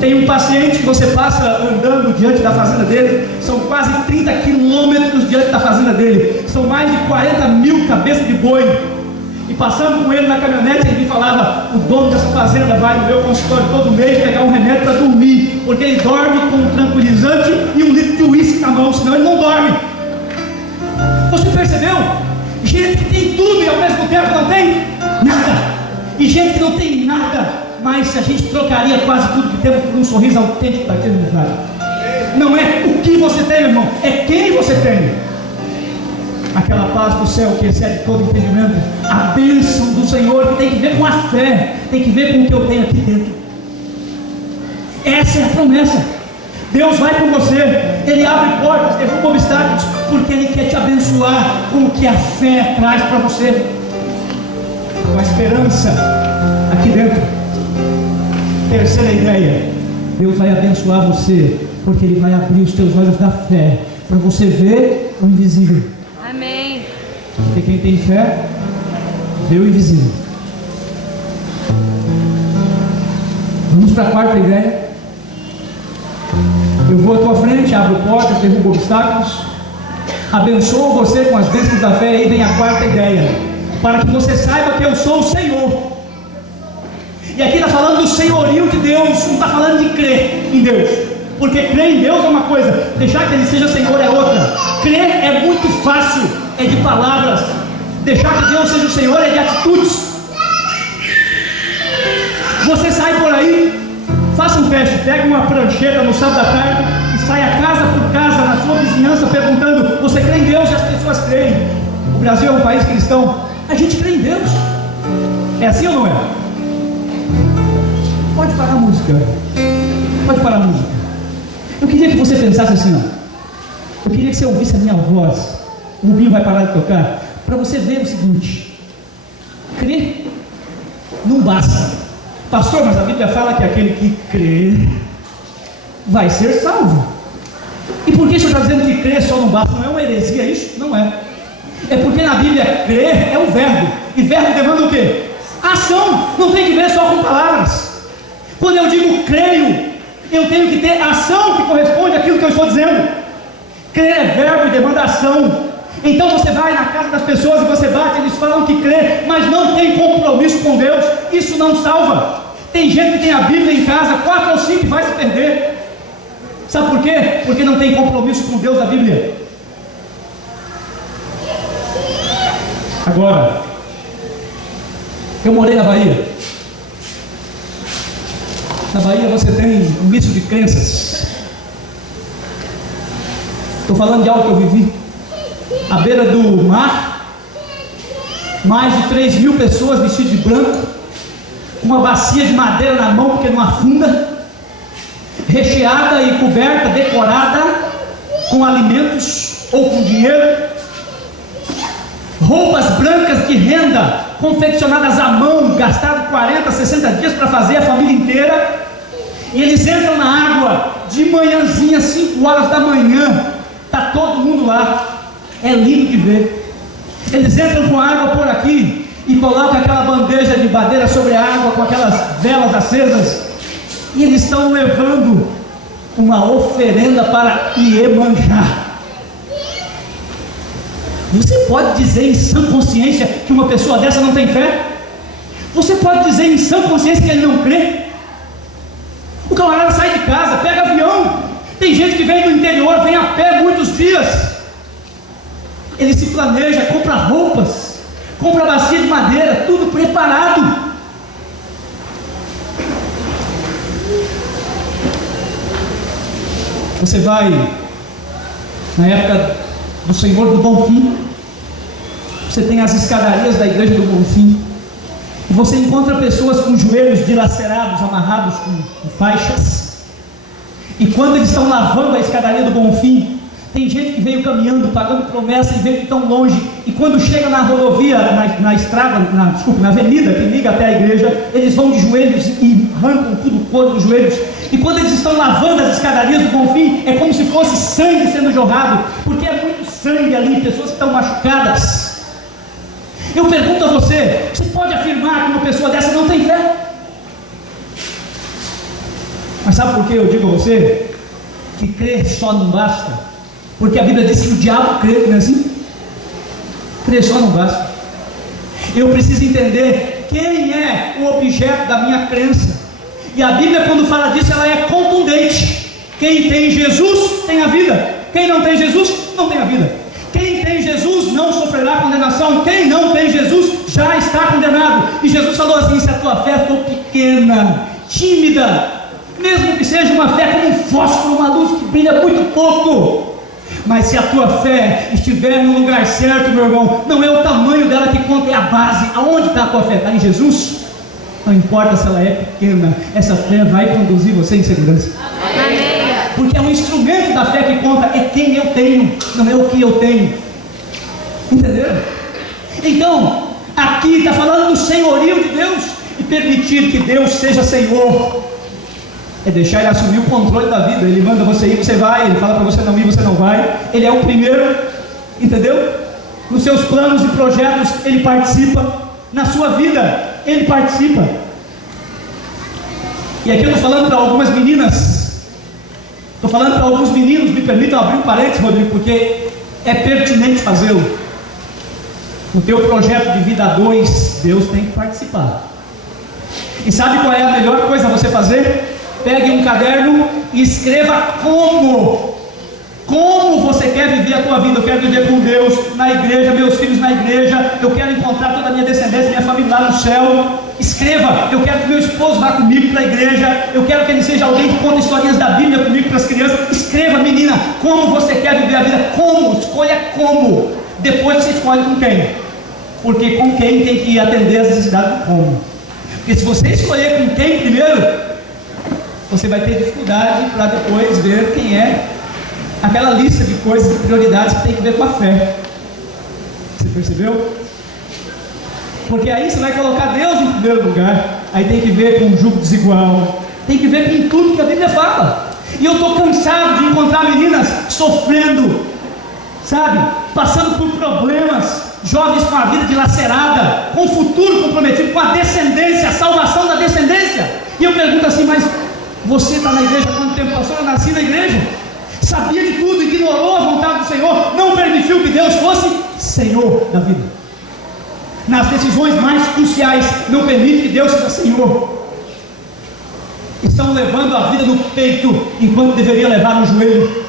tem um paciente que você passa andando diante da fazenda dele, são quase 30 quilômetros diante da fazenda dele, são mais de 40 mil cabeças de boi. E passando com ele na caminhonete, ele me falava: o dono dessa fazenda vai no meu consultório todo mês pegar um remédio para dormir, porque ele dorme com um tranquilizante e um litro de uísque na mão, senão ele não dorme. Você percebeu? Gente que tem tudo e ao mesmo tempo não tem nada, e gente que não tem nada, mas a gente trocaria quase tudo que temos por um sorriso autêntico daquele lugar. Não é o que você tem, irmão, é quem você tem. Aquela paz do céu que excede todo entendimento, a bênção do Senhor, que tem que ver com a fé, tem que ver com o que eu tenho aqui dentro. Essa é a promessa. Deus vai com você, Ele abre portas, derruba obstáculos, porque Ele quer te abençoar com o que a fé traz para você, com a esperança aqui dentro. Terceira ideia: Deus vai abençoar você, porque Ele vai abrir os teus olhos da fé, para você ver o invisível. Amém. Porque quem tem fé, vê o invisível. Vamos para a quarta ideia. Eu vou à tua frente, abro portas, derrubo obstáculos, abençoo você com as bênçãos da fé. Aí vem a quarta ideia: para que você saiba que eu sou o Senhor. E aqui está falando do senhorio de Deus, não está falando de crer em Deus, porque crer em Deus é uma coisa, deixar que Ele seja Senhor é outra. Crer é muito fácil, é de palavras. Deixar que Deus seja o Senhor é de atitudes. Você sai por aí, faça um teste, pega uma prancheta no sábado da tarde e saia casa por casa na sua vizinhança perguntando: você crê em Deus? E as pessoas creem. O Brasil é um país cristão, a gente crê em Deus. É assim ou não é? Pode parar a música. Pode parar a música. Eu queria que você pensasse assim, ó. Eu queria que você ouvisse a minha voz. O Rubinho vai parar de tocar, para você ver o seguinte: crer não basta. Pastor, mas a Bíblia fala que aquele que crê vai ser salvo. E por que o senhor está dizendo que crer só não basta? Não é uma heresia isso? Não é. É porque na Bíblia crer é um verbo, e verbo demanda o quê? Ação. Não tem que ver só com palavras. Quando eu digo creio, eu tenho que ter ação que corresponde àquilo que eu estou dizendo. Crer é verbo e demanda ação. Então você vai na casa das pessoas e você bate, eles falam que crê, mas não tem compromisso com Deus. Isso não salva. Tem gente que tem a Bíblia em casa, 4 ou 5, e vai se perder. Sabe por quê? Porque não tem compromisso com Deus da Bíblia. Agora, eu morei na Bahia. Na Bahia você tem um misto de crenças. Estou falando de algo que eu vivi. À beira do mar, mais de 3 mil pessoas vestidas de branco, uma bacia de madeira na mão porque não afunda, recheada e coberta, decorada com alimentos ou com dinheiro, roupas brancas de renda confeccionadas à mão, gastado 40, 60 dias para fazer a família inteira. E eles entram na água de manhãzinha, 5 horas da manhã, está todo mundo lá. É lindo de ver. Eles entram com a água por aqui e colocam aquela bandeja de madeira sobre a água com aquelas velas acesas, e eles estão levando uma oferenda para Iemanjá. Você pode dizer em sã consciência que uma pessoa dessa não tem fé? Você pode dizer em sã consciência que ele não crê? O camarada sai de casa, pega avião. Tem gente que vem do interior, vem a pé muitos dias. Ele se planeja, compra roupas, compra bacia de madeira, tudo preparado. Você vai na época do Senhor do Bonfim, você tem as escadarias da igreja do Bonfim, e você encontra pessoas com joelhos dilacerados, amarrados com faixas, e quando eles estão lavando a escadaria do Bonfim, tem gente que veio caminhando, pagando promessa e veio de tão longe, e quando chega na rodovia, na estrada, na avenida que liga até a igreja, eles vão de joelhos e arrancam tudo o couro dos joelhos, e quando eles estão lavando as escadarias do Bonfim, é como se fosse sangue sendo jogado, porque é muito sangue ali, pessoas que estão machucadas. Eu pergunto a você, você pode afirmar que uma pessoa dessa não tem fé? Mas sabe por que eu digo a você que crer só não basta? Porque a Bíblia diz que o diabo crê, não é assim? Crer só não basta. Eu preciso entender quem é o objeto da minha crença. E a Bíblia, quando fala disso, ela é contundente. Quem tem Jesus tem a vida. Quem não tem Jesus não tem a vida. Quem tem Jesus não sofrerá condenação. Quem não tem Jesus já está condenado. E Jesus falou assim: se a tua fé for pequena, tímida, mesmo que seja uma fé como um fósforo, uma luz que brilha muito pouco, mas se a tua fé estiver no lugar certo, meu irmão, não é o tamanho dela que conta, é a base. Aonde está a tua fé? Está em Jesus? Não importa se ela é pequena, essa fé vai conduzir você em segurança. Amém. Porque é um instrumento da fé que conta, é quem eu tenho, não é o que eu tenho. Entenderam? Então, aqui está falando do senhorio de Deus, e permitir que Deus seja Senhor é deixar Ele assumir o controle da vida. Ele manda você ir, você vai. Ele fala para você não ir, você não vai. Ele é o primeiro, entendeu? Nos seus planos e projetos Ele participa. Na sua vida Ele participa. E aqui eu estou falando para algumas meninas, estou falando para alguns meninos. Me permitam abrir um parênteses, Rodrigo, porque é pertinente fazê-lo. No teu projeto de vida a dois, Deus tem que participar. E sabe qual é a melhor coisa a você fazer? Pegue um caderno e escreva como você quer viver a tua vida. Eu quero viver com Deus, na igreja, meus filhos na igreja, eu quero encontrar toda a minha descendência, minha família lá no céu. Escreva: eu quero que meu esposo vá comigo para a igreja, eu quero que ele seja alguém que conta historinhas da Bíblia comigo para as crianças. Escreva, menina, como você quer viver a vida. Como, escolha como. Depois você escolhe com quem, porque com quem tem que atender as necessidades do como. Porque se você escolher com quem primeiro, você vai ter dificuldade para depois ver quem é aquela lista de coisas, de prioridades que tem que ver com a fé. Você percebeu? Porque aí você vai colocar Deus em primeiro lugar. Aí tem que ver com um jugo desigual, tem que ver com tudo que a Bíblia fala. E eu estou cansado de encontrar meninas sofrendo, sabe, passando por problemas, jovens com a vida dilacerada, com o futuro comprometido, com a descendência, a salvação da descendência. E eu pergunto assim: mas você está na igreja há quanto tempo? Pastor, eu nasci na igreja, sabia de tudo, ignorou a vontade do Senhor, não permitiu que Deus fosse Senhor da vida. Nas decisões mais cruciais, não permite que Deus seja Senhor. Estão levando a vida no peito, enquanto deveria levar no joelho.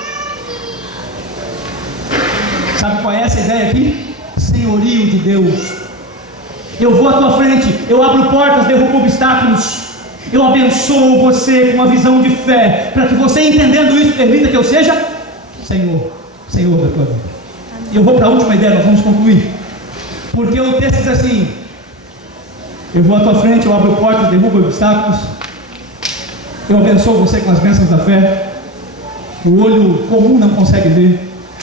Sabe qual é essa ideia aqui? Senhorio de Deus. Eu vou à tua frente, eu abro portas, derrubo obstáculos, eu abençoo você com uma visão de fé, para que você, entendendo isso, permita que eu seja Senhor da tua vida. E eu vou para a última ideia, nós vamos concluir. Porque o texto diz assim: eu vou à tua frente, eu abro portas, derrubo obstáculos, eu abençoo você com as bênçãos da fé. O olho comum não consegue ver,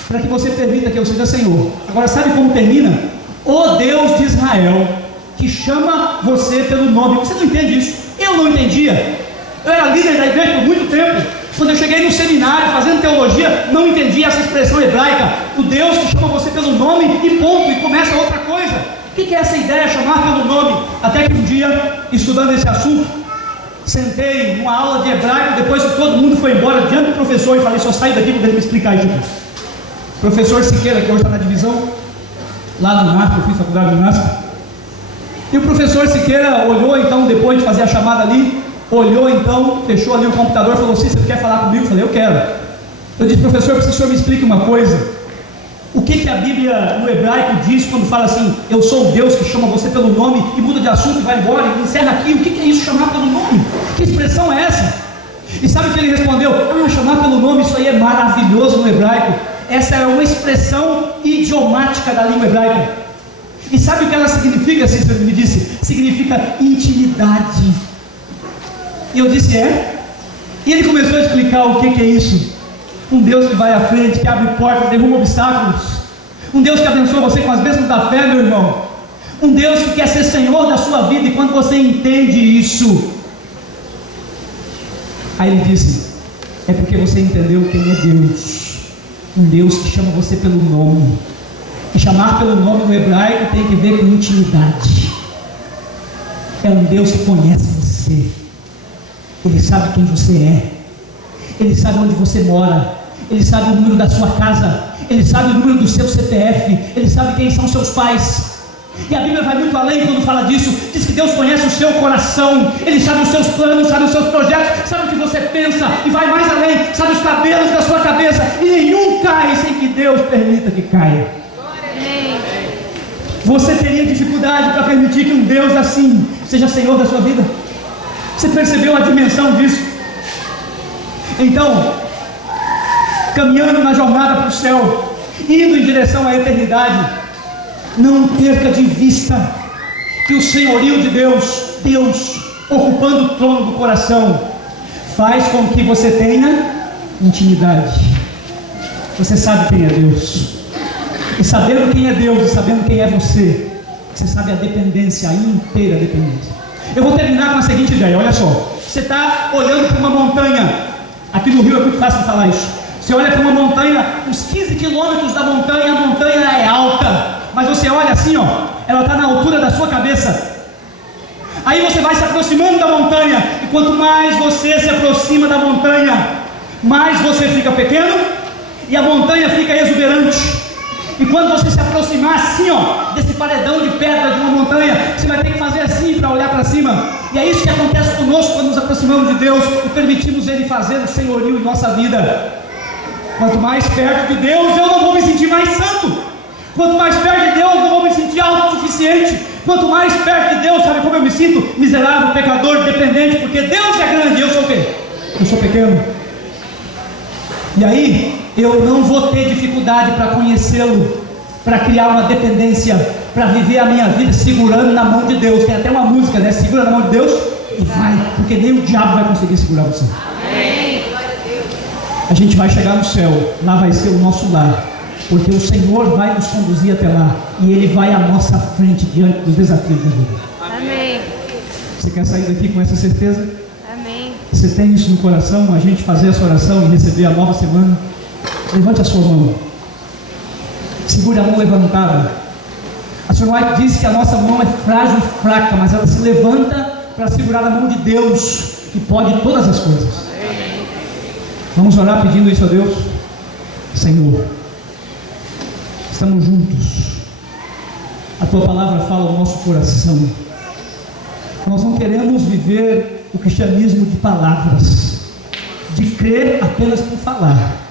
para que você permita que eu seja Senhor. Agora, sabe como termina? O Deus de Israel, que chama você pelo nome. Você não entende isso? Eu não entendia. Eu era líder da igreja por muito tempo. Quando eu cheguei no seminário fazendo teologia, não entendia essa expressão hebraica. O Deus que chama você pelo nome e ponto, e começa outra coisa. O que é essa ideia, chamar pelo nome? Até que um dia, estudando esse assunto, sentei numa aula de hebraico, depois que todo mundo foi embora, diante do professor, e falei: só saio daqui para ele me explicar isso. Professor Siqueira, que hoje está na divisão, lá no NASP, eu fiz faculdade no NASP. E o professor Siqueira olhou então, depois de fazer a chamada ali, olhou então, fechou ali o computador, falou: você quer falar comigo? Eu falei: eu quero. Eu disse: professor, preciso que o senhor me explique uma coisa. O que a Bíblia no hebraico diz quando fala assim: eu sou o Deus que chama você pelo nome, e muda de assunto e vai embora, e encerra aqui? O que é isso, chamar pelo nome? Que expressão é essa? E sabe o que ele respondeu? Chamar pelo nome, isso aí é maravilhoso no hebraico. Essa é uma expressão idiomática da língua hebraica. E sabe o que ela significa, Cícero me disse? Significa intimidade. E eu disse, E ele começou a explicar o que é isso. Um Deus que vai à frente, que abre portas, derruba obstáculos. Um Deus que abençoa você com as bênçãos da fé, meu irmão. Um Deus que quer ser Senhor da sua vida. E quando você entende isso, aí ele disse, é porque você entendeu quem é Deus. Um Deus que chama você pelo nome. E chamar pelo nome no hebraico tem que ver com intimidade. É um Deus que conhece você. Ele sabe quem você é. Ele sabe onde você mora. Ele sabe o número da sua casa. Ele sabe o número do seu CPF. Ele sabe quem são seus pais. E a Bíblia vai muito além quando fala disso. Diz que Deus conhece o seu coração. Ele sabe os seus planos, sabe os seus projetos, sabe o que você pensa e vai mais além. Sabe os cabelos da sua cabeça. E nenhum cai sem que Deus permita que caia. Você teria dificuldade para permitir que um Deus assim seja Senhor da sua vida? Você percebeu a dimensão disso? Então, caminhando na jornada para o céu, indo em direção à eternidade, não perca de vista que o senhorio de Deus ocupando o trono do coração, faz com que você tenha intimidade. Você sabe quem é Deus. E sabendo quem é Deus e sabendo quem é você sabe a dependência, a inteira dependência. Eu vou terminar com a seguinte ideia, olha só. Você está olhando para uma montanha. Aqui no Rio é muito fácil falar isso. Você olha para uma montanha, uns 15 quilômetros da montanha, a montanha é alta. Mas você olha assim, ela está na altura da sua cabeça. Aí você vai se aproximando da montanha. E quanto mais você se aproxima da montanha, mais você fica pequeno e a montanha fica exuberante. E quando você se aproximar assim, desse paredão de pedra de uma montanha, você vai ter que fazer assim para olhar para cima. E é isso que acontece conosco quando nos aproximamos de Deus e permitimos Ele fazer o senhorio em nossa vida. Quanto mais perto de Deus, eu não vou me sentir mais santo. Quanto mais perto de Deus, eu não vou me sentir autossuficiente. Quanto mais perto de Deus, sabe como eu me sinto? Miserável, pecador, dependente, porque Deus é grande e eu sou o quê? Eu sou pequeno. E aí, eu não vou ter dificuldade para conhecê-lo, para criar uma dependência, para viver a minha vida segurando na mão de Deus. Tem até uma música, né? Segura na mão de Deus e vai, porque nem o diabo vai conseguir segurar você. Amém. Glória a Deus. A gente vai chegar no céu, lá vai ser o nosso lar, porque o Senhor vai nos conduzir até lá e Ele vai à nossa frente diante dos desafios da vida. Amém. Você quer sair daqui com essa certeza? Amém. Você tem isso no coração, a gente fazer essa oração e receber a nova semana? Levante a sua mão. Segure a mão levantada. A Sr. White disse que a nossa mão é frágil e fraca, mas ela se levanta para segurar a mão de Deus, que pode todas as coisas. Vamos orar pedindo isso a Deus. Senhor, estamos juntos. A Tua palavra fala ao nosso coração. Nós não queremos viver o cristianismo de palavras, de crer apenas por falar.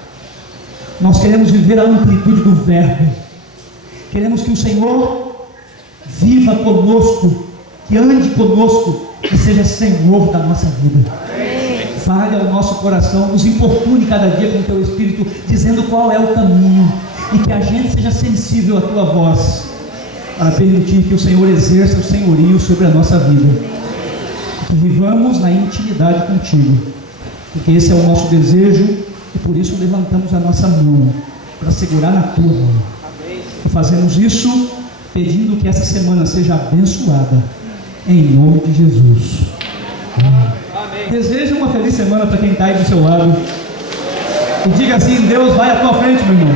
Nós queremos viver a amplitude do verbo. Queremos que o Senhor viva conosco, que ande conosco, que seja Senhor da nossa vida. Fale ao nosso coração, nos importune cada dia com o Teu Espírito, dizendo qual é o caminho, e que a gente seja sensível à Tua voz, para permitir que o Senhor exerça o senhorio sobre a nossa vida. Que vivamos na intimidade contigo, porque esse é o nosso desejo. E por isso levantamos a nossa mão para segurar na tua mão. E fazemos isso pedindo que essa semana seja abençoada em nome de Jesus. Amém. Desejo uma feliz semana para quem está aí do seu lado. E diga assim: Deus vai à tua frente, meu irmão.